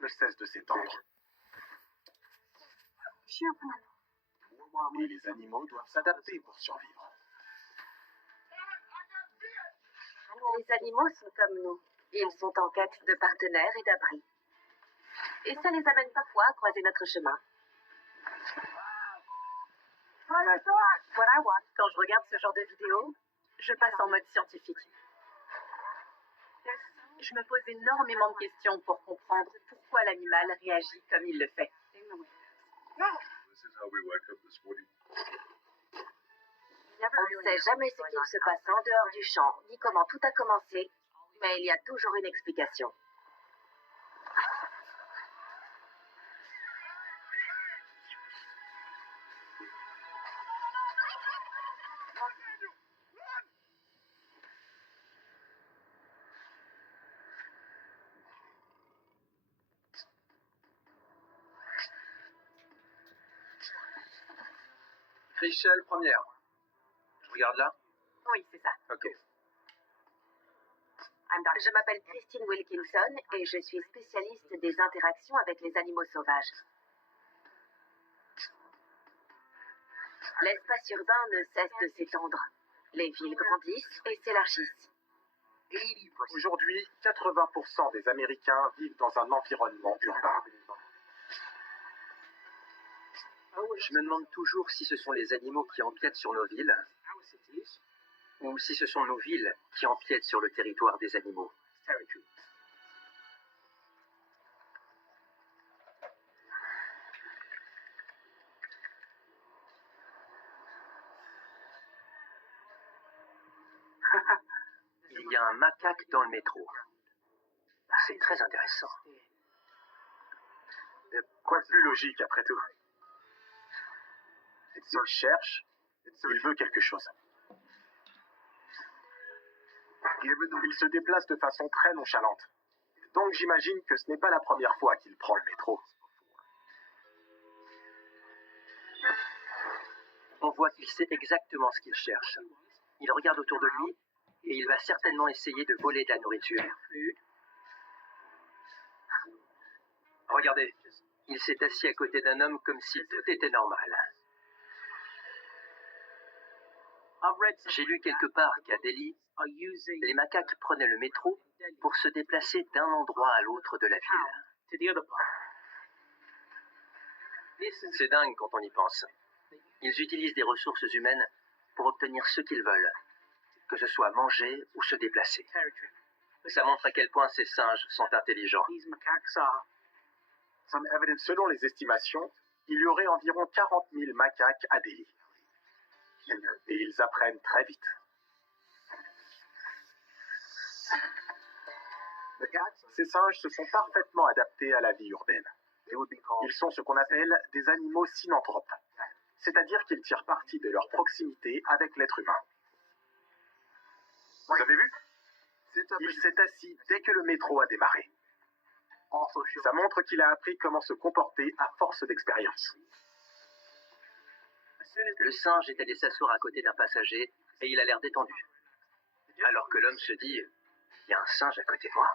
ne cesse de s'étendre. Et les animaux doivent s'adapter pour survivre. Les animaux sont comme nous. Ils sont en quête de partenaires et d'abris. Et ça les amène parfois à croiser notre chemin. Quand je regarde ce genre de vidéo, je passe en mode scientifique. Je me pose énormément de questions pour comprendre pourquoi l'animal réagit comme il le fait. On ne sait jamais ce qu'il se passe en dehors du champ, ni comment tout a commencé, mais il y a toujours une explication. Richelle, première. Je regarde là? Oui, c'est ça. Ok. Je m'appelle Christine Wilkinson et je suis spécialiste des interactions avec les animaux sauvages. L'espace urbain ne cesse de s'étendre. Les villes grandissent et s'élargissent. Aujourd'hui, 80% des Américains vivent dans un environnement urbain. Je me demande toujours si ce sont les animaux qui empiètent sur nos villes ou si ce sont nos villes qui empiètent sur le territoire des animaux. Il y a un macaque dans le métro. C'est très intéressant. Quoi de plus logique après tout? Il cherche, il veut quelque chose. Il se déplace de façon très nonchalante. Donc j'imagine que ce n'est pas la première fois qu'il prend le métro. On voit qu'il sait exactement ce qu'il cherche. Il regarde autour de lui et il va certainement essayer de voler de la nourriture. Regardez, il s'est assis à côté d'un homme comme si tout était normal. J'ai lu quelque part qu'à Delhi, les macaques prenaient le métro pour se déplacer d'un endroit à l'autre de la ville. C'est dingue quand on y pense. Ils utilisent des ressources humaines pour obtenir ce qu'ils veulent, que ce soit manger ou se déplacer. Ça montre à quel point ces singes sont intelligents. Selon les estimations, il y aurait environ 40 000 macaques à Delhi. Et ils apprennent très vite. Ces singes se sont parfaitement adaptés à la vie urbaine. Ils sont ce qu'on appelle des animaux synanthropes, c'est-à-dire qu'ils tirent parti de leur proximité avec l'être humain. Vous avez vu? Il s'est assis dès que le métro a démarré. Ça montre qu'il a appris comment se comporter à force d'expérience. Le singe est allé s'asseoir à côté d'un passager et il a l'air détendu. Alors que l'homme se dit « Il y a un singe à côté de moi ».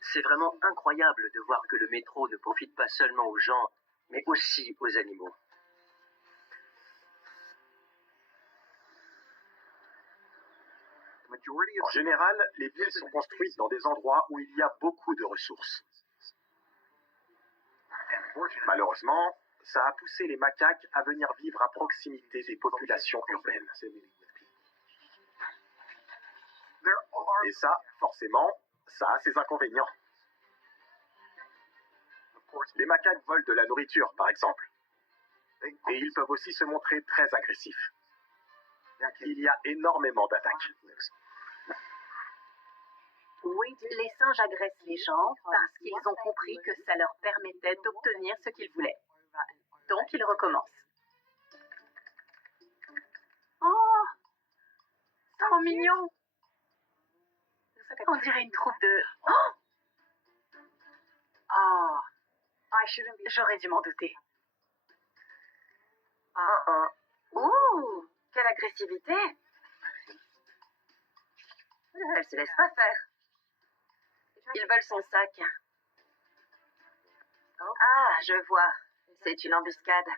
C'est vraiment incroyable de voir que le métro ne profite pas seulement aux gens, mais aussi aux animaux. En général, les villes sont construites dans des endroits où il y a beaucoup de ressources. Malheureusement, ça a poussé les macaques à venir vivre à proximité des populations urbaines. Et ça, forcément, ça a ses inconvénients. Les macaques volent de la nourriture, par exemple. Et ils peuvent aussi se montrer très agressifs. Il y a énormément d'attaques. Oui, les singes agressent les gens parce qu'ils ont compris que ça leur permettait d'obtenir ce qu'ils voulaient. Donc, ils recommencent. Oh, trop mignon! On dirait une troupe de... Oh, j'aurais dû m'en douter. Ouh, quelle agressivité! Elle se laisse pas faire. Ils veulent son sac. Je vois. C'est une embuscade.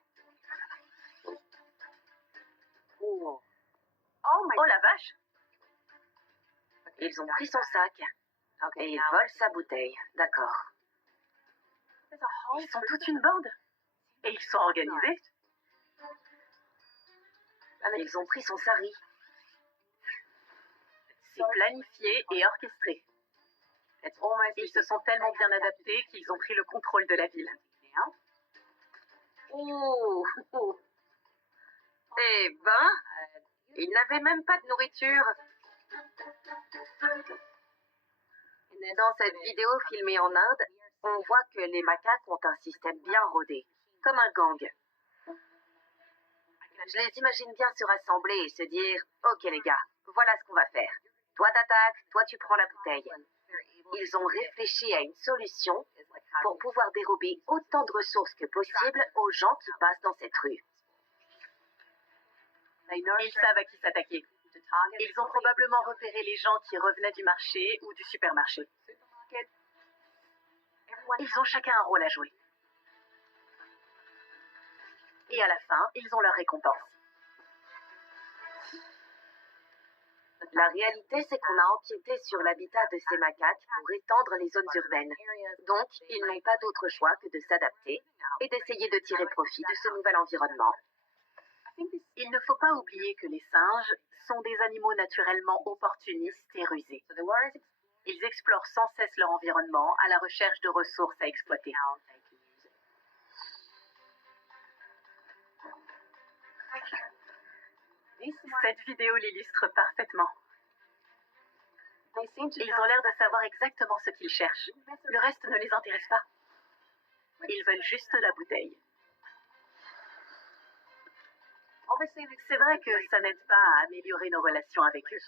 Oh Oh la vache! Ils ont pris son sac. Et ils volent sa bouteille. D'accord. Ils sont toute une bande. Et ils sont organisés. Ils ont pris son sari. C'est planifié et orchestré. Ils se sont tellement bien adaptés qu'ils ont pris le contrôle de la ville. Oh, oh. Eh ben, ils n'avaient même pas de nourriture. Dans cette vidéo filmée en Inde, on voit que les macaques ont un système bien rodé, comme un gang. Je les imagine bien se rassembler et se dire « Ok les gars, voilà ce qu'on va faire. Toi t'attaques, toi tu prends la bouteille. » Ils ont réfléchi à une solution pour pouvoir dérober autant de ressources que possible aux gens qui passent dans cette rue. Ils savent à qui s'attaquer. Ils ont probablement repéré les gens qui revenaient du marché ou du supermarché. Ils ont chacun un rôle à jouer. Et à la fin, ils ont leur récompense. La réalité, c'est qu'on a empiété sur l'habitat de ces macaques pour étendre les zones urbaines. Donc, ils n'ont pas d'autre choix que de s'adapter et d'essayer de tirer profit de ce nouvel environnement. Il ne faut pas oublier que les singes sont des animaux naturellement opportunistes et rusés. Ils explorent sans cesse leur environnement à la recherche de ressources à exploiter. Cette vidéo l'illustre parfaitement. Ils ont l'air de savoir exactement ce qu'ils cherchent. Le reste ne les intéresse pas. Ils veulent juste la bouteille. C'est vrai que ça n'aide pas à améliorer nos relations avec eux.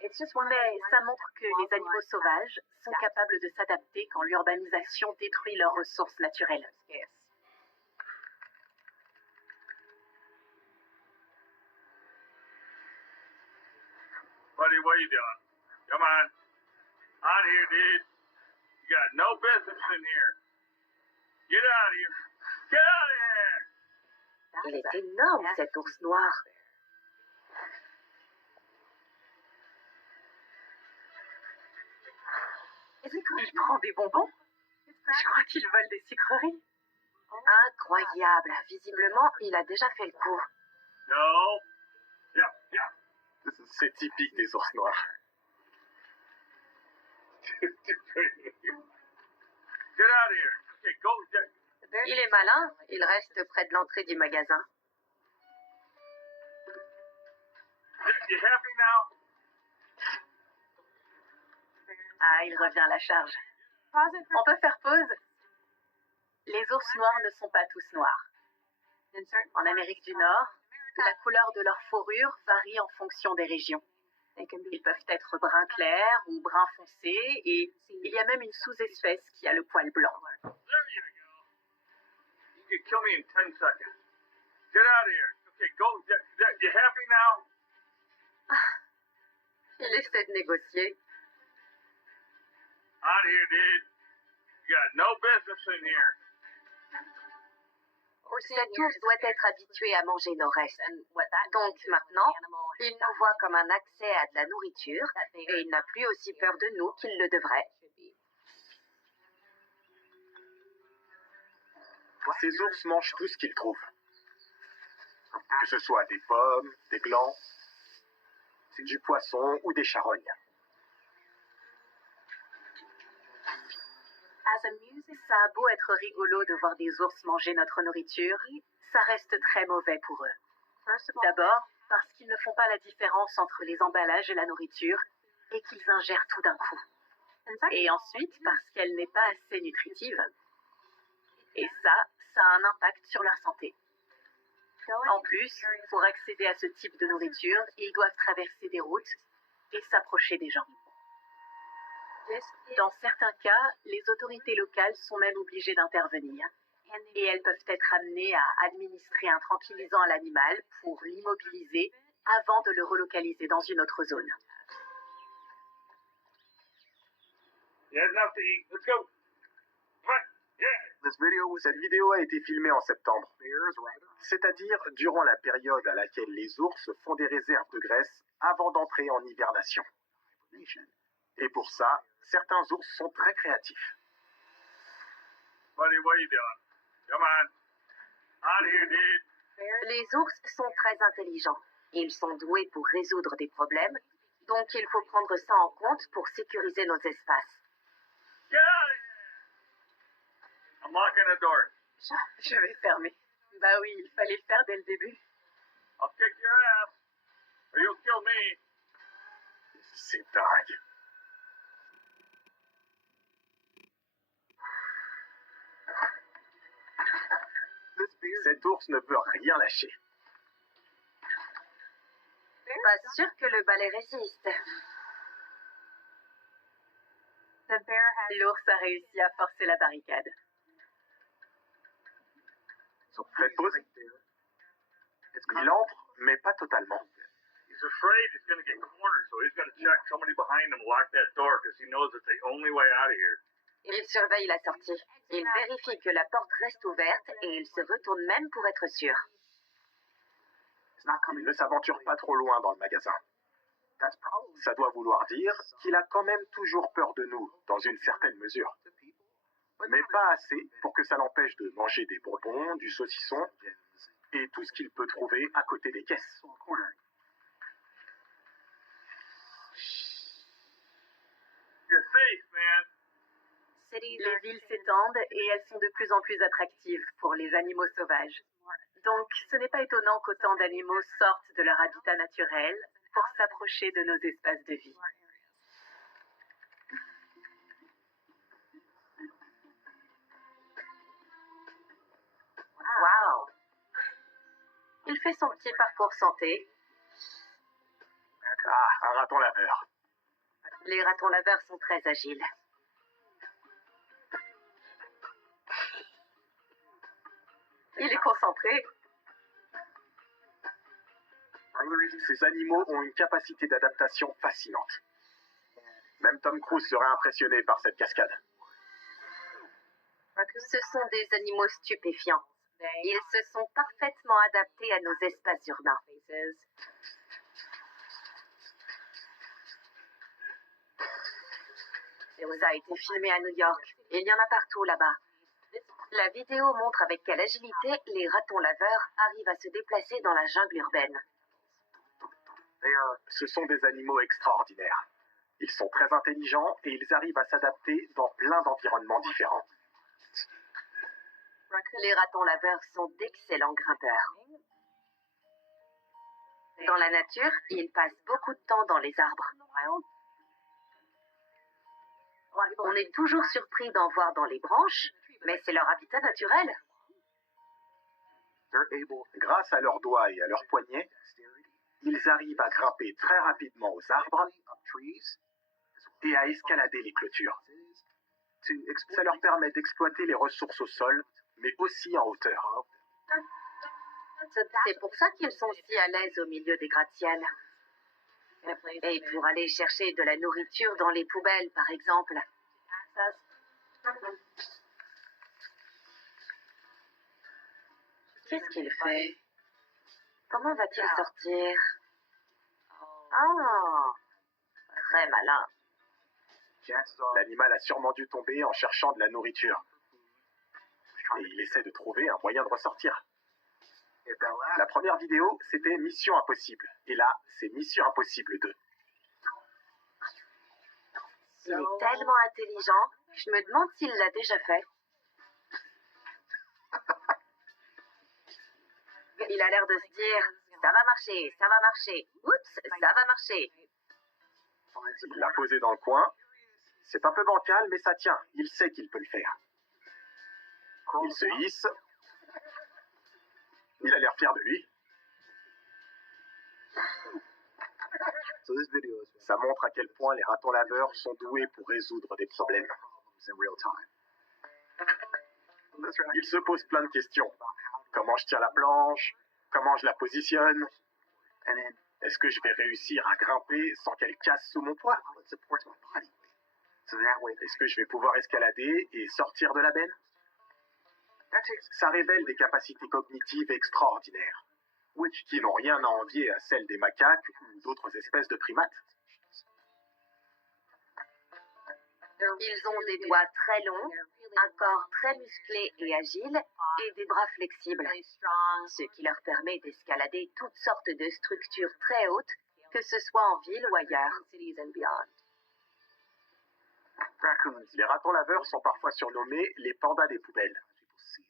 Mais ça montre que les animaux sauvages sont capables de s'adapter quand l'urbanisation détruit leurs ressources naturelles. Buddy, what are you doing? Come on. Out here, dude. You got no business in here. Get out of here. Get out of here! Il est énorme, cet ours noir. Il prend des bonbons. Je crois qu'il vole des sucreries. Incroyable. Visiblement, il a déjà fait le coup. No. Yeah, yeah. C'est typique des ours noirs. Get out of here. Okay, go. Il est malin. Il reste près de l'entrée du magasin. You happy now? Ah, il revient à la charge. On peut faire pause? Les ours noirs ne sont pas tous noirs. En Amérique du Nord, la couleur de leur fourrure varie en fonction des régions. Ils peuvent être brun clair ou brun foncé et il y a même une sous-espèce qui a le poil blanc. There you go. You can kill me in 10 seconds. Get out of here. Okay, go. You happy now? Il essaie de négocier. Out of here, dude. You got no business in here. Cet ours doit être habitué à manger nos restes. Donc maintenant, il nous voit comme un accès à de la nourriture et il n'a plus aussi peur de nous qu'il le devrait. Ces ours mangent tout ce qu'ils trouvent. Que ce soit des pommes, des glands, du poisson ou des charognes. Ça a beau être rigolo de voir des ours manger notre nourriture, ça reste très mauvais pour eux. D'abord, parce qu'ils ne font pas la différence entre les emballages et la nourriture et qu'ils ingèrent tout d'un coup. Et ensuite, parce qu'elle n'est pas assez nutritive. Et ça a un impact sur leur santé. En plus, pour accéder à ce type de nourriture, ils doivent traverser des routes et s'approcher des gens. Dans certains cas, les autorités locales sont même obligées d'intervenir. Et elles peuvent être amenées à administrer un tranquillisant à l'animal pour l'immobiliser avant de le relocaliser dans une autre zone. You had enough to eat. Let's go. Cette vidéo a été filmée en septembre, c'est-à-dire durant la période à laquelle les ours font des réserves de graisse avant d'entrer en hibernation. Et pour ça, certains ours sont très créatifs. Buddy, what are you doing? Come on. On here, dude. Les ours sont très intelligents. Ils sont doués pour résoudre des problèmes, donc il faut prendre ça en compte pour sécuriser nos espaces. Get out of here! I'm locking the door. Je vais fermer. Bah oui, il fallait le faire dès le début. I'll kick your ass, or you'll kill me. C'est dingue. Cet ours ne peut rien lâcher. Pas sûr que le balai résiste. L'ours a réussi à forcer la barricade. Faites pause. Il entre, mais pas totalement. He's afraid he's going to get cornered, so he's going to check somebody behind him lock that door because he knows it's the only way out of here. Il surveille la sortie. Il vérifie que la porte reste ouverte et il se retourne même pour être sûr. Il ne s'aventure pas trop loin dans le magasin. Ça doit vouloir dire qu'il a quand même toujours peur de nous, dans une certaine mesure. Mais pas assez pour que ça l'empêche de manger des bonbons, du saucisson et tout ce qu'il peut trouver à côté des caisses. You're safe, man. Les villes s'étendent et elles sont de plus en plus attractives pour les animaux sauvages. Donc, ce n'est pas étonnant qu'autant d'animaux sortent de leur habitat naturel pour s'approcher de nos espaces de vie. Waouh! Il fait son petit parcours santé. Ah, un raton laveur. Les ratons laveurs sont très agiles. Il est concentré. Ces animaux ont une capacité d'adaptation fascinante. Même Tom Cruise serait impressionné par cette cascade. Ce sont des animaux stupéfiants. Ils se sont parfaitement adaptés à nos espaces urbains. Ça a été filmé à New York. Et il y en a partout là-bas. La vidéo montre avec quelle agilité les ratons laveurs arrivent à se déplacer dans la jungle urbaine. Ce sont des animaux extraordinaires. Ils sont très intelligents et ils arrivent à s'adapter dans plein d'environnements différents. Les ratons laveurs sont d'excellents grimpeurs. Dans la nature, ils passent beaucoup de temps dans les arbres. On est toujours surpris d'en voir dans les branches, mais c'est leur habitat naturel. Grâce à leurs doigts et à leurs poignets, ils arrivent à grimper très rapidement aux arbres et à escalader les clôtures. Ça leur permet d'exploiter les ressources au sol, mais aussi en hauteur. C'est pour ça qu'ils sont si à l'aise au milieu des gratte-ciels. Et pour aller chercher de la nourriture dans les poubelles, par exemple. Qu'est-ce qu'il fait? Comment va-t-il sortir? Ah, très malin. L'animal a sûrement dû tomber en cherchant de la nourriture. Et il essaie de trouver un moyen de ressortir. La première vidéo, c'était Mission Impossible. Et là, c'est Mission Impossible 2. Il est tellement intelligent, je me demande s'il l'a déjà fait. Il a l'air de se dire, ça va marcher, ça va marcher. Oups, ça va marcher. Il l'a posé dans le coin. C'est un peu bancal, mais ça tient. Il sait qu'il peut le faire. Il se hisse. Il a l'air fier de lui. Ça montre à quel point les ratons laveurs sont doués pour résoudre des problèmes. Il se pose plein de questions. Comment je tiens la planche? Comment je la positionne? Est-ce que je vais réussir à grimper sans qu'elle casse sous mon poids? Est-ce que je vais pouvoir escalader et sortir de la benne? Ça révèle des capacités cognitives extraordinaires, qui n'ont rien à envier à celles des macaques ou d'autres espèces de primates. Ils ont des doigts très longs, un corps très musclé et agile, et des bras flexibles, ce qui leur permet d'escalader toutes sortes de structures très hautes, que ce soit en ville ou ailleurs. Les ratons laveurs sont parfois surnommés les pandas des poubelles,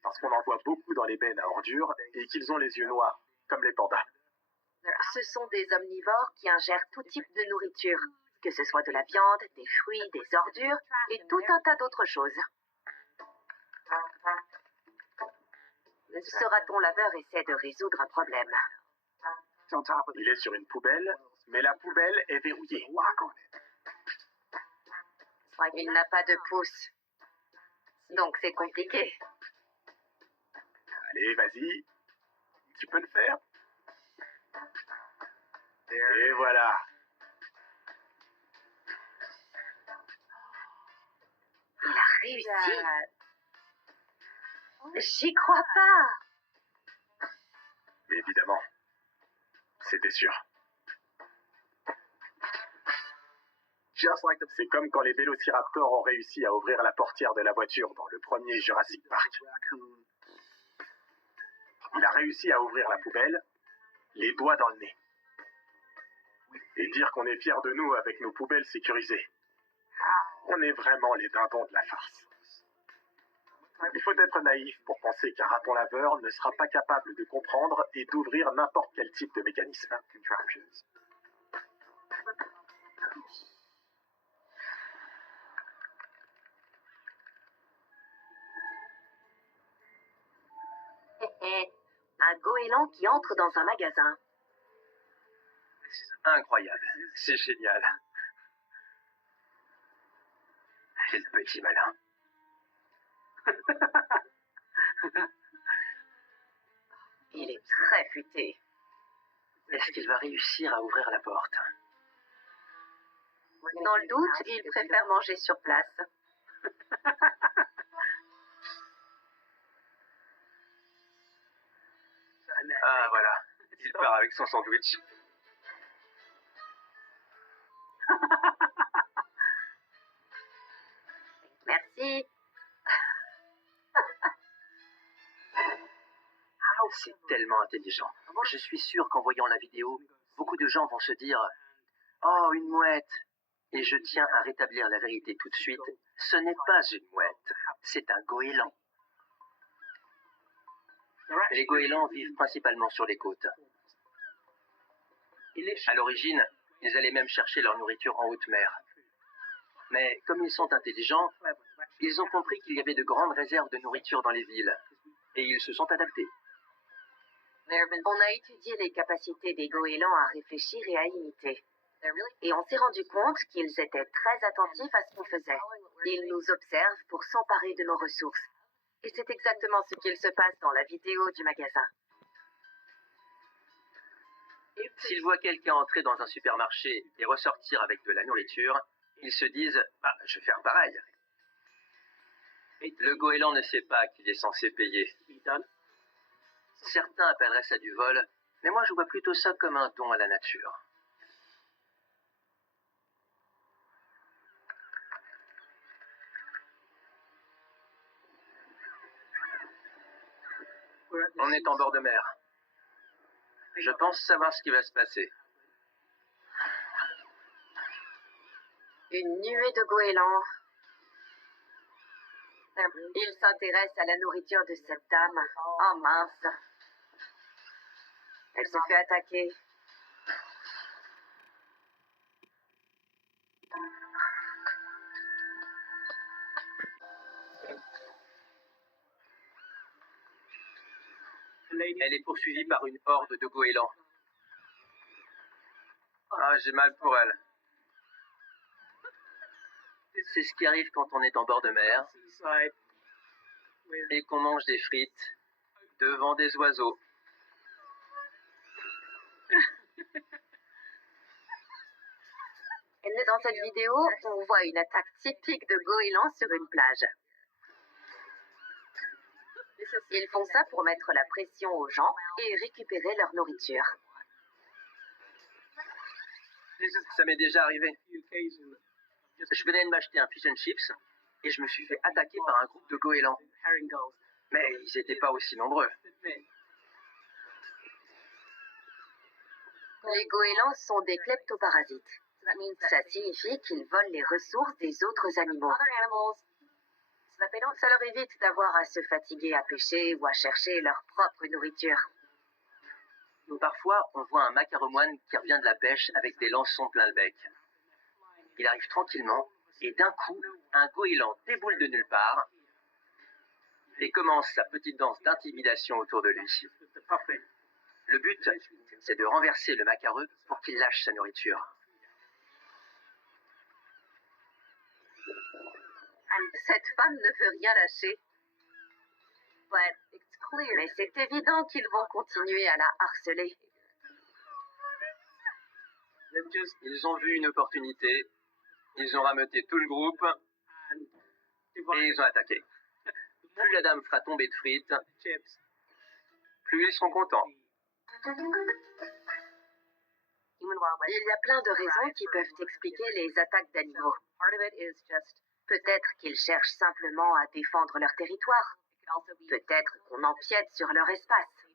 parce qu'on en voit beaucoup dans les bennes à ordures et qu'ils ont les yeux noirs, comme les pandas. Ce sont des omnivores qui ingèrent tout type de nourriture, que ce soit de la viande, des fruits, des ordures et tout un tas d'autres choses. Ce raton laveur essaie de résoudre un problème. Il est sur une poubelle, mais la poubelle est verrouillée. Il n'a pas de pouce, donc c'est compliqué. Allez, vas-y, tu peux le faire. Et voilà. Il a réussi. J'y crois pas. Évidemment, c'était sûr. C'est comme quand les vélociraptors ont réussi à ouvrir la portière de la voiture dans le premier Jurassic Park. Il a réussi à ouvrir la poubelle, les doigts dans le nez. Et dire qu'on est fiers de nous avec nos poubelles sécurisées. On est vraiment les dindons de la farce. Il faut être naïf pour penser qu'un raton laveur ne sera pas capable de comprendre et d'ouvrir n'importe quel type de mécanisme. Un goéland qui entre dans un magasin. Incroyable, c'est génial. Quel petit malin. Il est très futé. Est-ce qu'il va réussir à ouvrir la porte? Dans le doute, il préfère manger sur place. Ah voilà, il part avec son sandwich. Merci. C'est tellement intelligent. Je suis sûr qu'en voyant la vidéo, beaucoup de gens vont se dire « Oh, une mouette !» Et je tiens à rétablir la vérité tout de suite. Ce n'est pas une mouette, c'est un goéland. Les goélands vivent principalement sur les côtes. À l'origine, ils allaient même chercher leur nourriture en haute mer. Mais comme ils sont intelligents, ils ont compris qu'il y avait de grandes réserves de nourriture dans les villes. Et ils se sont adaptés. On a étudié les capacités des goélands à réfléchir et à imiter. Et on s'est rendu compte qu'ils étaient très attentifs à ce qu'on faisait. Ils nous observent pour s'emparer de nos ressources. Et c'est exactement ce qu'il se passe dans la vidéo du magasin. S'ils voient quelqu'un entrer dans un supermarché et ressortir avec de la nourriture, ils se disent « Ah, je vais faire pareil ». Le goéland ne sait pas qu'il est censé payer. Certains appelleraient ça du vol, mais moi je vois plutôt ça comme un don à la nature. On est en bord de mer. Je pense savoir ce qui va se passer. Une nuée de goélands. Il s'intéresse à la nourriture de cette dame. Oh mince. Elle se fait attaquer. Elle est poursuivie par une horde de goélands. Ah, j'ai mal pour elle. C'est ce qui arrive quand on est en bord de mer et qu'on mange des frites devant des oiseaux. Dans cette vidéo, on voit une attaque typique de goélands sur une plage. Ils font ça pour mettre la pression aux gens et récupérer leur nourriture. Ça m'est déjà arrivé. Je venais de m'acheter un fish and chips et je me suis fait attaquer par un groupe de goélands. Mais ils n'étaient pas aussi nombreux. Les goélands sont des kleptoparasites. Ça signifie qu'ils volent les ressources des autres animaux. Ça leur évite d'avoir à se fatiguer à pêcher ou à chercher leur propre nourriture. Parfois, on voit un macaromoine qui revient de la pêche avec des lançons plein le bec. Il arrive tranquillement et d'un coup, un goéland déboule de nulle part et commence sa petite danse d'intimidation autour de lui. Le but, c'est de renverser le macareux pour qu'il lâche sa nourriture. Cette femme ne veut rien lâcher. Mais c'est évident qu'ils vont continuer à la harceler. Ils ont vu une opportunité, ils ont rameuté tout le groupe et ils ont attaqué. Plus la dame fera tomber de frites, plus ils seront contents. Il y a plein de raisons qui peuvent expliquer les attaques d'animaux. Peut-être qu'ils cherchent simplement à défendre leur territoire. Peut-être qu'on empiète sur leur espace.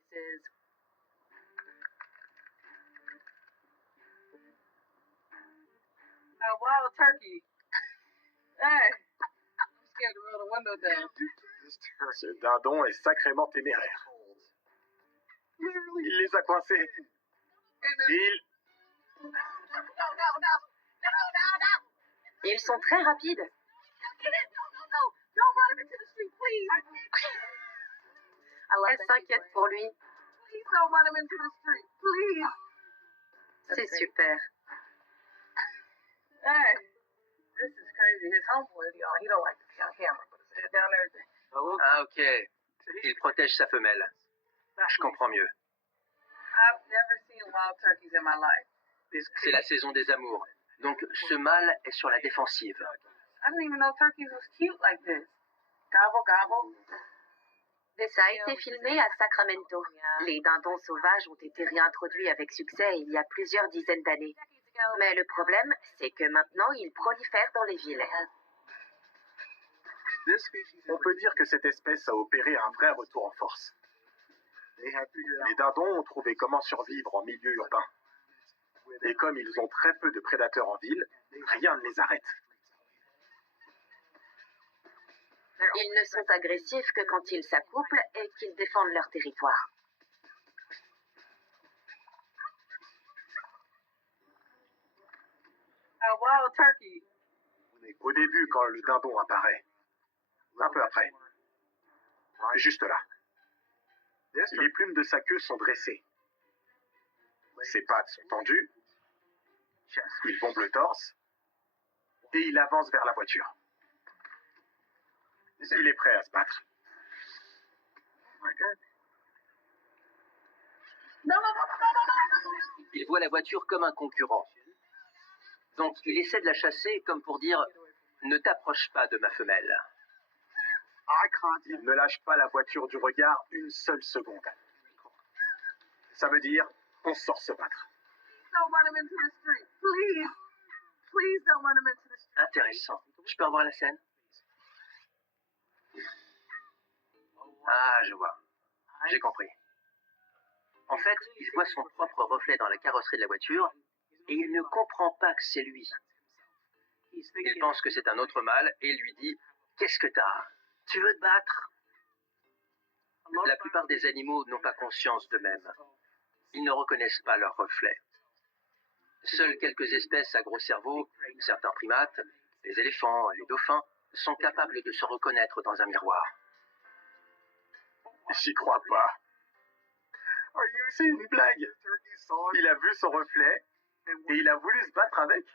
Wild turkey. Hey, I'm scared to roll the window down. Ce dindon est sacrément téméraire. Il les a coincés. Ils sont très rapides. Elle s'inquiète pour lui. C'est super. Hey, this is crazy. His homeboy, y'all, he don't like to be on camera, but his head down everything. Ah ok, il protège sa femelle. Je comprends mieux. I've never seen wild turkeys in my life. C'est la saison des amours. Donc ce mâle est sur la défensive. I didn't even know turkeys was cute like this. Gobble, gobble. Ça a été filmé à Sacramento. Les dindons sauvages ont été réintroduits avec succès il y a plusieurs dizaines d'années. Mais le problème, c'est que maintenant, ils prolifèrent dans les villes. On peut dire que cette espèce a opéré un vrai retour en force. Les dindons ont trouvé comment survivre en milieu urbain. Et comme ils ont très peu de prédateurs en ville, rien ne les arrête. Ils ne sont agressifs que quand ils s'accouplent et qu'ils défendent leur territoire. A wild turkey. Au début, quand le dindon apparaît, un peu après, juste là, les plumes de sa queue sont dressées. Ses pattes sont tendues, il bombe le torse et il avance vers la voiture. Il est prêt à se battre. Il voit la voiture comme un concurrent. Donc il essaie de la chasser comme pour dire « Ne t'approche pas de ma femelle ». Il ne lâche pas la voiture du regard une seule seconde. Ça veut dire on sort se battre. Intéressant. Je peux revoir la scène? Ah, je vois. J'ai compris. En fait, il voit son propre reflet dans la carrosserie de la voiture et il ne comprend pas que c'est lui. Il pense que c'est un autre mâle et lui dit « Qu'est-ce que t'as? Tu veux te battre ?» La plupart des animaux n'ont pas conscience d'eux-mêmes. Ils ne reconnaissent pas leur reflet. Seules quelques espèces à gros cerveau, certains primates, les éléphants, les dauphins, sont capables de se reconnaître dans un miroir. J'y crois pas. C'est une blague. Il a vu son reflet et il a voulu se battre avec.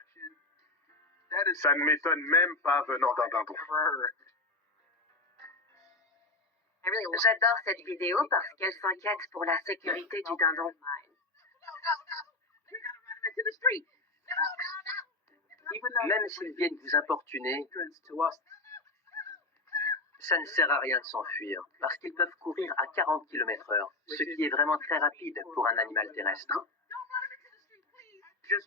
Ça ne m'étonne même pas venant d'un dindon. J'adore cette vidéo parce qu'elle s'inquiète pour la sécurité du dindon. Même s'ils viennent vous importuner, Ça ne sert à rien de s'enfuir, parce qu'ils peuvent courir à 40 km/h, ce qui est vraiment très rapide pour un animal terrestre.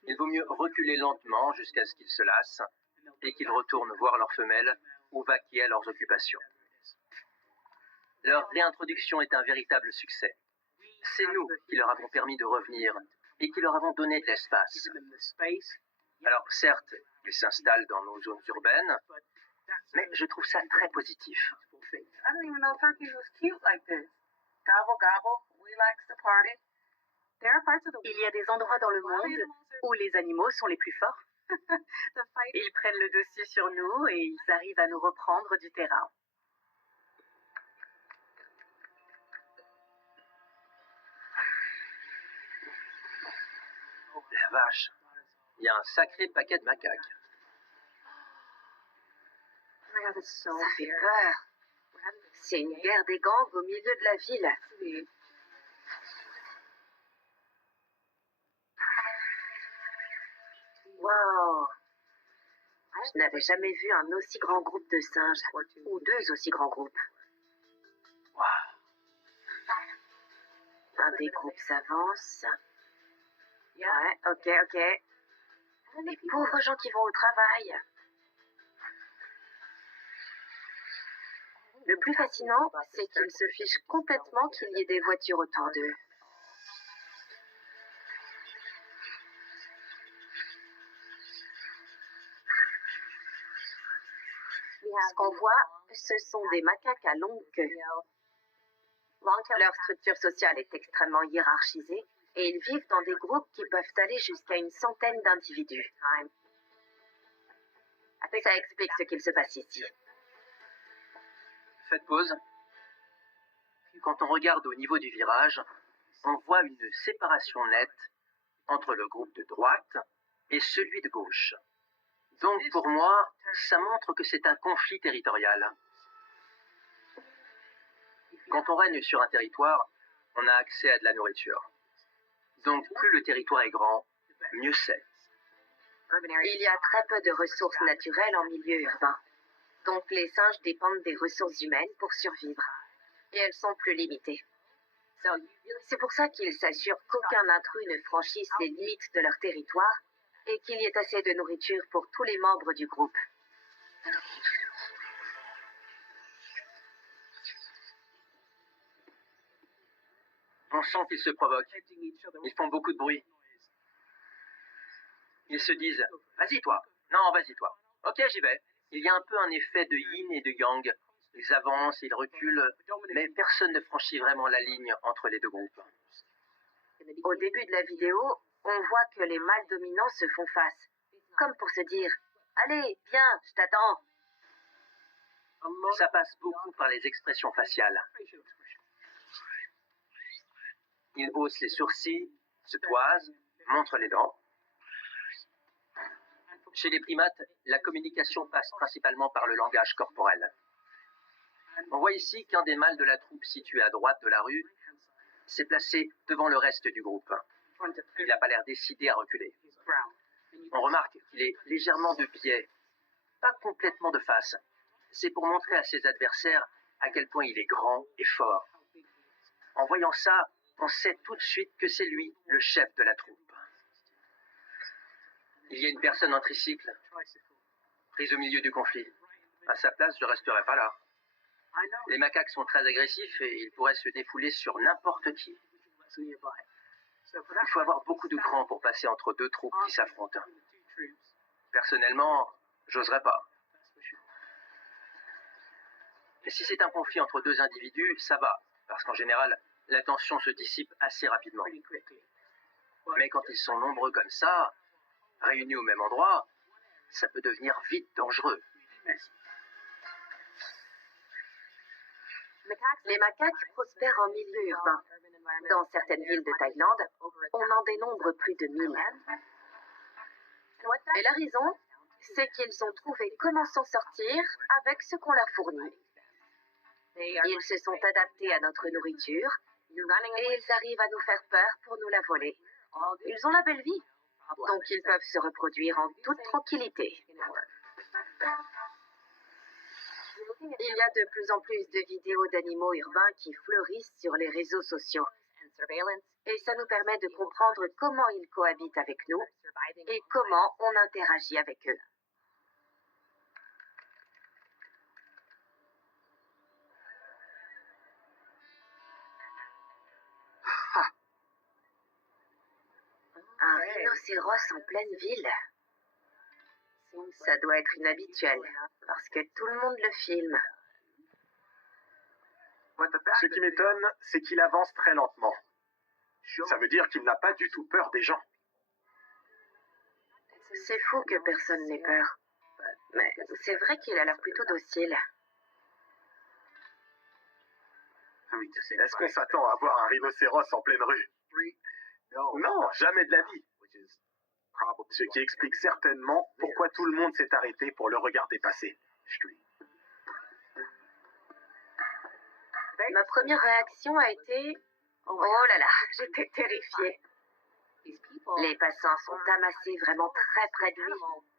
Il vaut mieux reculer lentement jusqu'à ce qu'ils se lassent et qu'ils retournent voir leurs femelles ou vaquer à leurs occupations. Leur réintroduction est un véritable succès. C'est nous qui leur avons permis de revenir et qui leur avons donné de l'espace. Alors certes, ils s'installent dans nos zones urbaines, mais je trouve ça très positif. I didn't even know turkeys was cute like this. Gobble, gobble. We likes to party. There are parts of the Il y a des endroits dans le monde où les animaux sont les plus forts. Ils prennent le dessus sur nous et ils arrivent à nous reprendre du terrain. La vache, il y a un sacré paquet de macaques. Ça fait peur. C'est une guerre des gangs au milieu de la ville. Wow. Je n'avais jamais vu un aussi grand groupe de singes, ou deux aussi grands groupes. Un des groupes s'avance. Ouais, ok. Les pauvres gens qui vont au travail. Le plus fascinant, c'est qu'ils se fichent complètement qu'il y ait des voitures autour d'eux. Ce qu'on voit, ce sont des macaques à longue queue. Leur structure sociale est extrêmement hiérarchisée et ils vivent dans des groupes qui peuvent aller jusqu'à une centaine d'individus. Ça explique ce qu'il se passe ici. Faites pause. Quand on regarde au niveau du virage, on voit une séparation nette entre le groupe de droite et celui de gauche. Donc pour moi, ça montre que c'est un conflit territorial. Quand on règne sur un territoire, on a accès à de la nourriture. Donc plus le territoire est grand, mieux c'est. Il y a très peu de ressources naturelles en milieu urbain. Donc les singes dépendent des ressources humaines pour survivre. Et elles sont plus limitées. C'est pour ça qu'ils s'assurent qu'aucun intrus ne franchisse les limites de leur territoire et qu'il y ait assez de nourriture pour tous les membres du groupe. On sent qu'ils se provoquent. Ils font beaucoup de bruit. Ils se disent « Vas-y toi !»« Non, vas-y toi !»« Ok, j'y vais !» Il y a un peu un effet de yin et de yang. Ils avancent, ils reculent, mais personne ne franchit vraiment la ligne entre les deux groupes. Au début de la vidéo, on voit que les mâles dominants se font face, comme pour se dire « Allez, viens, je t'attends !» Ça passe beaucoup par les expressions faciales. Ils haussent les sourcils, se toisent, montrent les dents. Chez les primates, la communication passe principalement par le langage corporel. On voit ici qu'un des mâles de la troupe situé à droite de la rue s'est placé devant le reste du groupe. Il n'a pas l'air décidé à reculer. On remarque qu'il est légèrement de biais, pas complètement de face. C'est pour montrer à ses adversaires à quel point il est grand et fort. En voyant ça, on sait tout de suite que c'est lui, le chef de la troupe. Il y a une personne en tricycle, prise au milieu du conflit. À sa place, je ne resterai pas là. Les macaques sont très agressifs et ils pourraient se défouler sur n'importe qui. Il faut avoir beaucoup de cran pour passer entre deux troupes qui s'affrontent. Personnellement, j'oserais pas. Et si c'est un conflit entre deux individus, ça va, parce qu'en général, la tension se dissipe assez rapidement. Mais quand ils sont nombreux comme ça, réunis au même endroit, ça peut devenir vite dangereux. Les macaques prospèrent en milieu urbain. Dans certaines villes de Thaïlande, on en dénombre plus de 1000. Et la raison, c'est qu'ils ont trouvé comment s'en sortir avec ce qu'on leur fournit. Ils se sont adaptés à notre nourriture et ils arrivent à nous faire peur pour nous la voler. Ils ont la belle vie, donc ils peuvent se reproduire en toute tranquillité. Il y a de plus en plus de vidéos d'animaux urbains qui fleurissent sur les réseaux sociaux. Et ça nous permet de comprendre comment ils cohabitent avec nous et comment on interagit avec eux. Un rhinocéros en pleine ville. Ça doit être inhabituel, parce que tout le monde le filme. Ce qui m'étonne, c'est qu'il avance très lentement. Ça veut dire qu'il n'a pas du tout peur des gens. C'est fou que personne n'ait peur. Mais c'est vrai qu'il a l'air plutôt docile. Est-ce qu'on s'attend à voir un rhinocéros en pleine rue? Non, jamais de la vie. Ce qui explique certainement pourquoi tout le monde s'est arrêté pour le regarder passer. Ma première réaction a été « Oh là là, j'étais terrifiée. Les passants sont amassés vraiment très près de lui.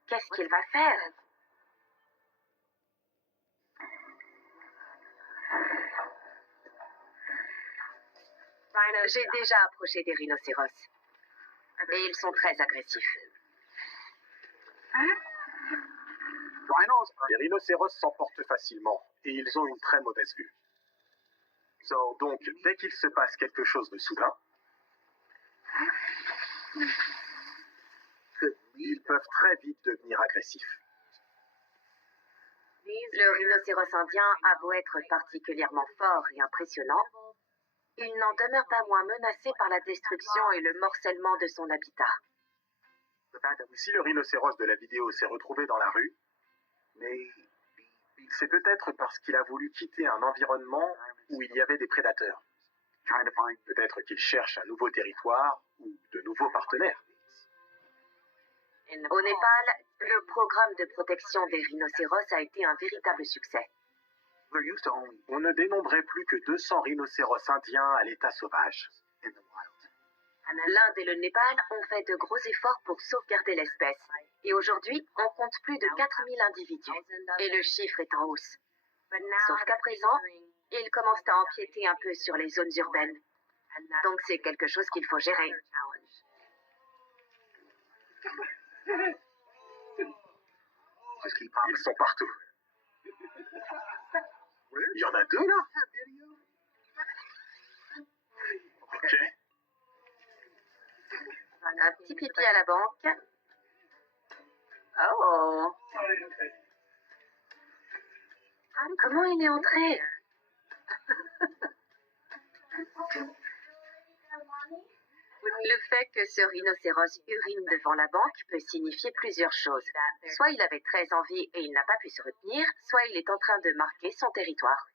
Qu'est-ce qu'il va faire ?» J'ai déjà approché des rhinocéros. Et ils sont très agressifs. Les rhinocéros s'emportent facilement et ils ont une très mauvaise vue. Donc, dès qu'il se passe quelque chose de soudain, ils peuvent très vite devenir agressifs. Le rhinocéros indien a beau être particulièrement fort et impressionnant, il n'en demeure pas moins menacé par la destruction et le morcellement de son habitat. Si le rhinocéros de la vidéo s'est retrouvé dans la rue, c'est peut-être parce qu'il a voulu quitter un environnement où il y avait des prédateurs. Peut-être qu'il cherche un nouveau territoire ou de nouveaux partenaires. Au Népal, le programme de protection des rhinocéros a été un véritable succès. On ne dénombrait plus que 200 rhinocéros indiens à l'état sauvage. L'Inde et le Népal ont fait de gros efforts pour sauvegarder l'espèce. Et aujourd'hui, on compte plus de 4000 individus. Et le chiffre est en hausse. Sauf qu'à présent, ils commencent à empiéter un peu sur les zones urbaines. Donc c'est quelque chose qu'il faut gérer. Ils sont partout. Il y en a 2 là? Ok. Un petit pipi à la banque. Oh! Comment il est entré? Le fait que ce rhinocéros urine devant la banque peut signifier plusieurs choses. Soit il avait très envie et il n'a pas pu se retenir, soit il est en train de marquer son territoire.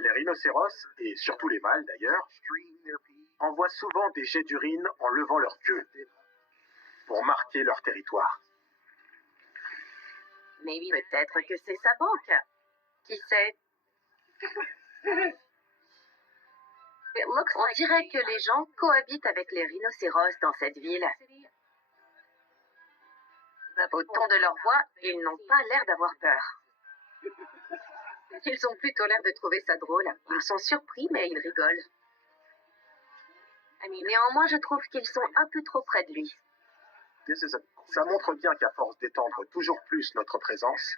Les rhinocéros, et surtout les mâles d'ailleurs, envoient souvent des jets d'urine en levant leur queue pour marquer leur territoire. Mais peut-être que c'est sa banque. Qui sait? On dirait que les gens cohabitent avec les rhinocéros dans cette ville. Au ton de leur voix, ils n'ont pas l'air d'avoir peur. Ils ont plutôt l'air de trouver ça drôle. Ils sont surpris, mais ils rigolent. Néanmoins, je trouve qu'ils sont un peu trop près de lui. Ça montre bien qu'à force d'étendre toujours plus notre présence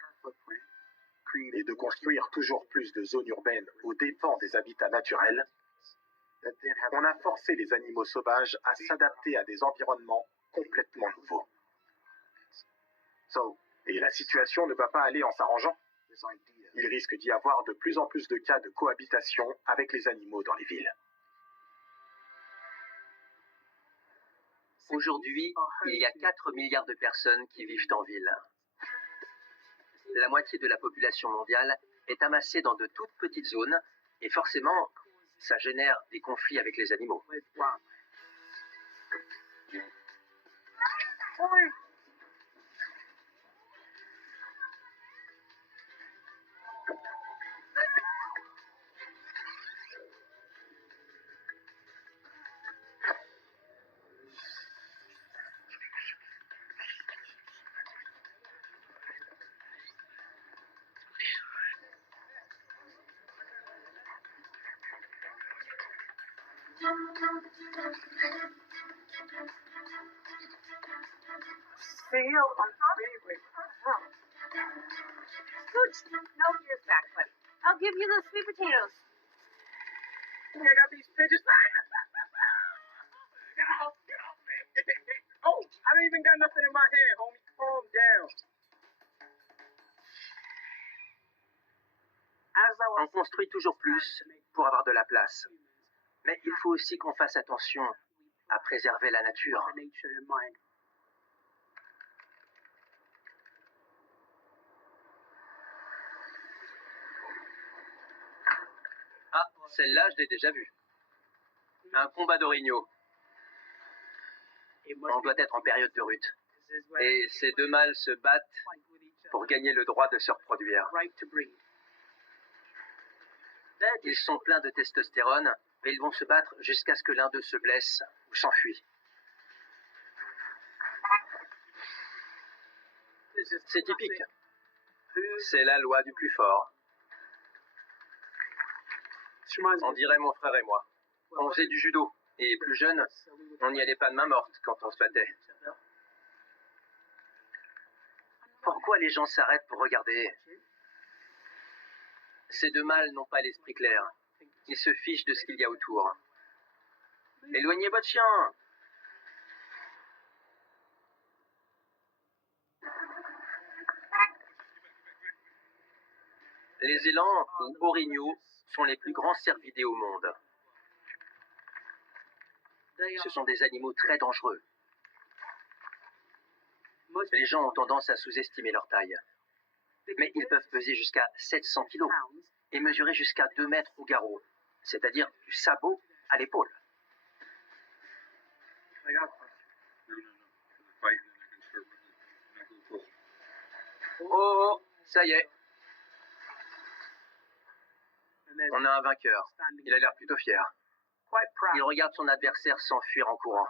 et de construire toujours plus de zones urbaines aux dépens des habitats naturels, on a forcé les animaux sauvages à s'adapter à des environnements complètement nouveaux. Et la situation ne va pas aller en s'arrangeant. Il risque d'y avoir de plus en plus de cas de cohabitation avec les animaux dans les villes. Aujourd'hui, il y a 4 milliards de personnes qui vivent en ville. La moitié de la population mondiale est amassée dans de toutes petites zones et forcément, ça génère des conflits avec les animaux. Seal on favorite. Oh. Scooch, no, here's back, buddy. I'll give you those sweet potatoes. I got these pigeons. Get off me. Oh, I don't even got nothing in my hand, homie. Calm down. On construit toujours plus pour avoir de la place. Mais il faut aussi qu'on fasse attention à préserver la nature. Ah, celle-là, je l'ai déjà vue. Un combat d'orignaux. On doit être en période de rut. Et ces deux mâles se battent pour gagner le droit de se reproduire. Ils sont pleins de testostérone, mais ils vont se battre jusqu'à ce que l'un d'eux se blesse ou s'enfuit. C'est typique. C'est la loi du plus fort. On dirait mon frère et moi. On faisait du judo, et plus jeune, on n'y allait pas de main morte quand on se battait. Pourquoi les gens s'arrêtent pour regarder? Ces deux mâles n'ont pas l'esprit clair. Ils se fichent de ce qu'il y a autour. Éloignez votre chien! Les élans, ou orignaux, sont les plus grands cervidés au monde. Ce sont des animaux très dangereux. Les gens ont tendance à sous-estimer leur taille. Mais ils peuvent peser jusqu'à 700 kilos et mesurer jusqu'à 2 mètres au garrot, c'est-à-dire du sabot à l'épaule. Oh, ça y est. On a un vainqueur. Il a l'air plutôt fier. Il regarde son adversaire s'enfuir en courant.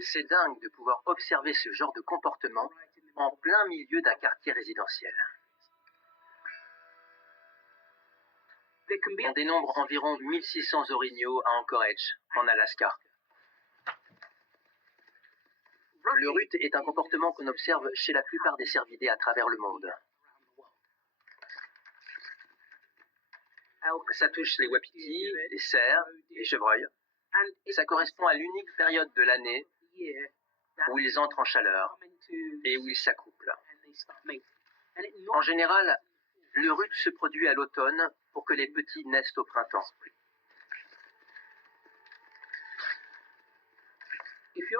C'est dingue de pouvoir observer ce genre de comportement en plein milieu d'un quartier résidentiel. On dénombre environ 1600 orignaux à Anchorage, en Alaska. Le rut est un comportement qu'on observe chez la plupart des cervidés à travers le monde. Ça touche les wapitis, les cerfs, les chevreuils. Ça correspond à l'unique période de l'année où ils entrent en chaleur et où ils s'accouplent. En général, le rut se produit à l'automne pour que les petits naissent au printemps.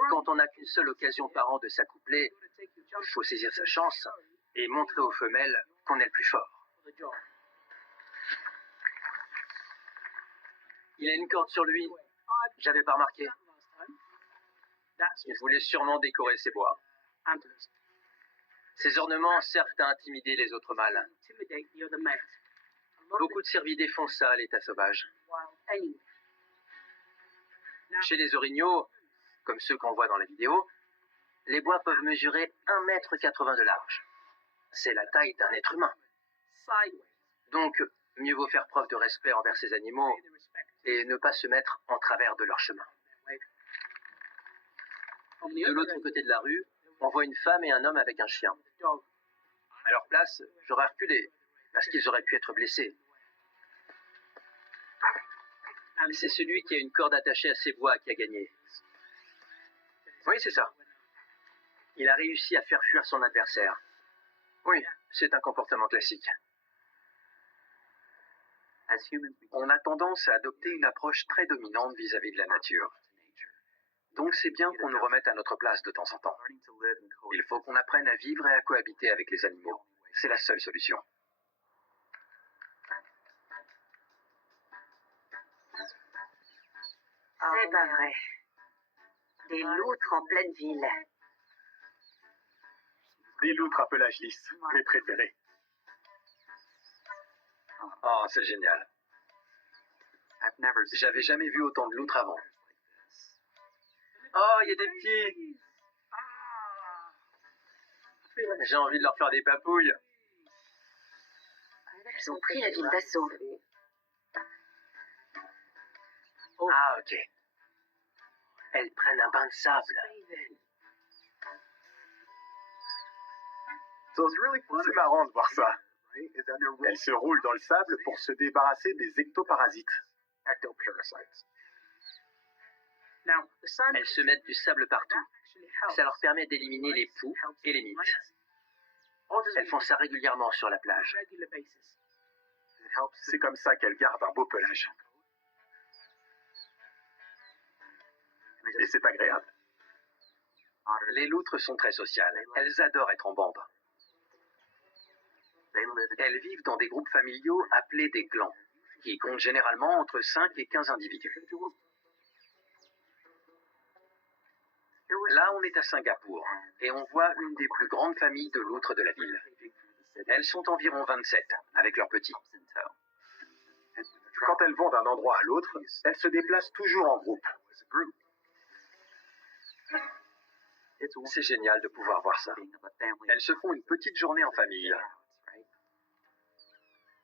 Quand on n'a qu'une seule occasion par an de s'accoupler, il faut saisir sa chance et montrer aux femelles qu'on est le plus fort. Il a une corde sur lui. J'avais pas remarqué. Il voulait sûrement décorer ses bois. Ces ornements servent à intimider les autres mâles. Beaucoup de cervidés font ça à l'état sauvage. Chez les orignaux, comme ceux qu'on voit dans la vidéo, les bois peuvent mesurer 1,80 m de large. C'est la taille d'un être humain. Donc, mieux vaut faire preuve de respect envers ces animaux et ne pas se mettre en travers de leur chemin. De l'autre côté de la rue, on voit une femme et un homme avec un chien. À leur place, j'aurais reculé, parce qu'ils auraient pu être blessés. C'est celui qui a une corde attachée à ses bois qui a gagné. Oui, c'est ça. Il a réussi à faire fuir son adversaire. Oui, c'est un comportement classique. On a tendance à adopter une approche très dominante vis-à-vis de la nature. Donc c'est bien qu'on nous remette à notre place de temps en temps. Il faut qu'on apprenne à vivre et à cohabiter avec les animaux. C'est la seule solution. C'est pas vrai. Des loutres en pleine ville. Des loutres à pelage lisse, mes préférés. Oh, c'est génial. J'avais jamais vu autant de loutres avant. Oh, il y a des petits! J'ai envie de leur faire des papouilles. Ils ont pris la ville d'assaut. Ah, ok. Elles prennent un bain de sable. C'est marrant de voir ça. Elles se roulent dans le sable pour se débarrasser des ectoparasites. Elles se mettent du sable partout. Ça leur permet d'éliminer les poux et les mites. Elles font ça régulièrement sur la plage. C'est comme ça qu'elles gardent un beau pelage. Et c'est agréable. Les loutres sont très sociales. Elles adorent être en bande. Elles vivent dans des groupes familiaux appelés des clans, qui comptent généralement entre 5 et 15 individus. Là, on est à Singapour, et on voit une des plus grandes familles de loutres de la ville. Elles sont environ 27, avec leurs petits. Quand elles vont d'un endroit à l'autre, elles se déplacent toujours en groupe. C'est génial de pouvoir voir ça. Elles se font une petite journée en famille.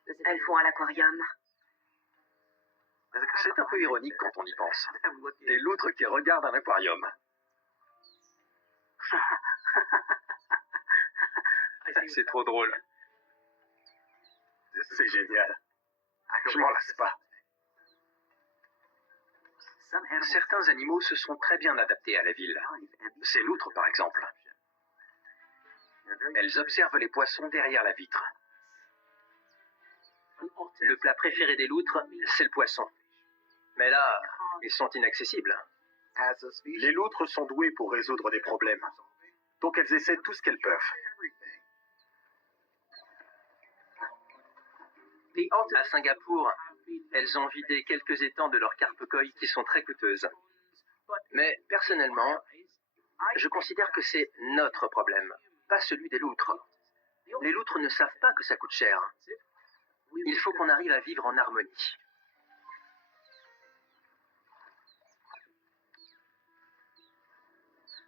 Elles vont à l'aquarium. C'est un peu ironique quand on y pense. Des loutres qui regardent un aquarium. C'est trop drôle. C'est génial. Je m'en lasse pas. Certains animaux se sont très bien adaptés à la ville. Ces loutres, par exemple. Elles observent les poissons derrière la vitre. Le plat préféré des loutres, c'est le poisson. Mais là, ils sont inaccessibles. Les loutres sont douées pour résoudre des problèmes. Donc elles essaient tout ce qu'elles peuvent. À Singapour, elles ont vidé quelques étangs de leurs carpe-koi qui sont très coûteuses. Mais personnellement, je considère que c'est notre problème, pas celui des loutres. Les loutres ne savent pas que ça coûte cher. Il faut qu'on arrive à vivre en harmonie.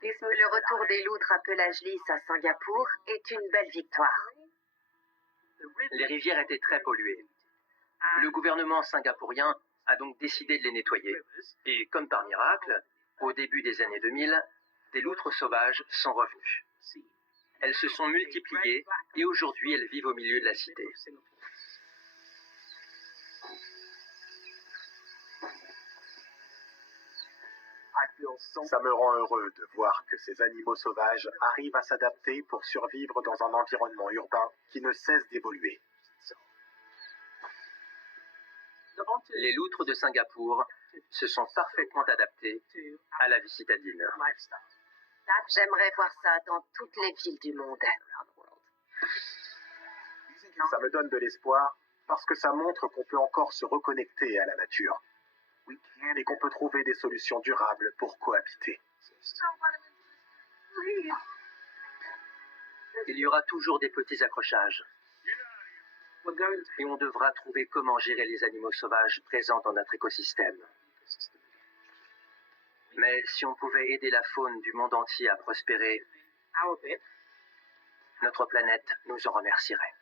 Le retour des loutres à pelage lisse à Singapour est une belle victoire. Les rivières étaient très polluées. Le gouvernement singapourien a donc décidé de les nettoyer. Et comme par miracle, au début des années 2000, des loutres sauvages sont revenues. Elles se sont multipliées et aujourd'hui elles vivent au milieu de la cité. Ça me rend heureux de voir que ces animaux sauvages arrivent à s'adapter pour survivre dans un environnement urbain qui ne cesse d'évoluer. Les loutres de Singapour se sont parfaitement adaptées à la vie citadine. J'aimerais voir ça dans toutes les villes du monde. Ça me donne de l'espoir parce que ça montre qu'on peut encore se reconnecter à la nature et qu'on peut trouver des solutions durables pour cohabiter. Il y aura toujours des petits accrochages. Et on devra trouver comment gérer les animaux sauvages présents dans notre écosystème. Mais si on pouvait aider la faune du monde entier à prospérer, notre planète nous en remercierait.